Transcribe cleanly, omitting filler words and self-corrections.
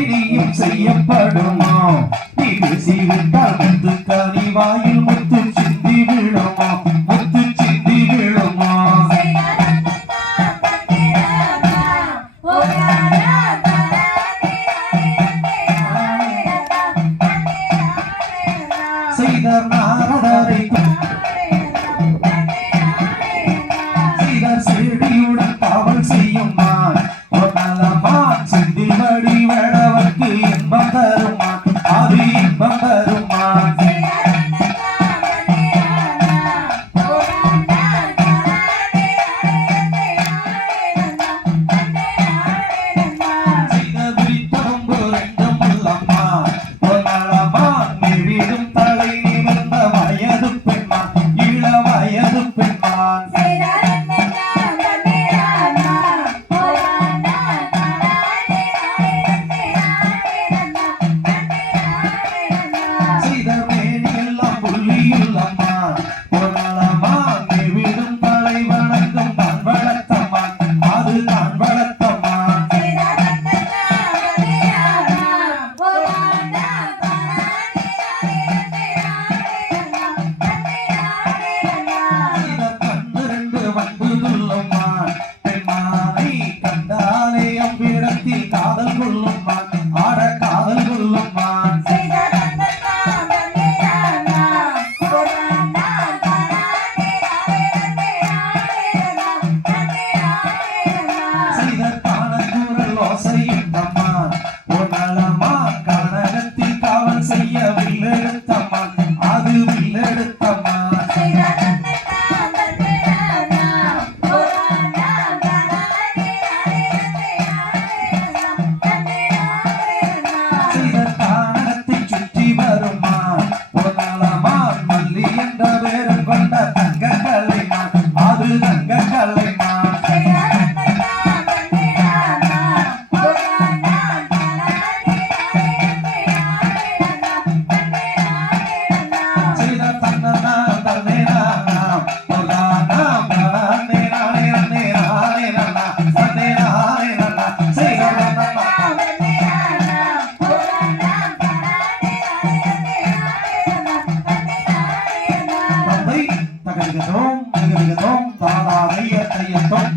இனியும் செய்யப்படுமா நீ பேசிவிட்டால் முத்து கனி வாயில் முத்து சிந்தி விழுமா முத்து சிந்தி விழுமா செய்தார் நாரதரை செய்தார் செடியுடன் காவல் செய்யும் மான் பொன்னலமான் செந்தில் வடி வடவர்க்கு இன்பம் தருமான் அது இன்பம் தருமான் செய்த குறித்தொம்பு ரெண்டும் உள்ளம்மா பொன்னலமான் மேவிடும் தலை நிமிர்ந்த வயது பெண்மான் இள வயது பெண்மான் செய்த மேனியெல்லாம் புள்ளியுள்ளம்மா பொன்னலமான் மேவிடும் தலை வணங்கும் தான் வளர்த்தம்மான் அது தான் வளர்த்தம்மான் செய்த கண்ணு ரெண்டு வந்து துள்ளும்மான் பெண்மானை கண்டாலே அவ்விடத்தில் காதல் கொள்ளும்மான் ஆட காதல் கொள்ளும்மான் செய்த காணக்கூறல் ஓசையிட்டம்மான் பொன்னலமான் கனகத்தில் காவல் செய்ய வில்லெடுத்தம்மான் அது வில்லெடுத்தம்மான் செய்த கானகத்தை சுற்றி வருமான் பொன்னலமான் மல்லி என்ற பேரன் கொண்ட தங்க கலைமான் அது தங்க கலைமான் செய்த தன்னனா தன்னேனாம் பொல்லானாம் நானேனானேனானேனானேனா தன்னேனானேனா செய்த தந்தை தகதிகதோம் தகதிகதோம் தானாதைய தையத்தோம்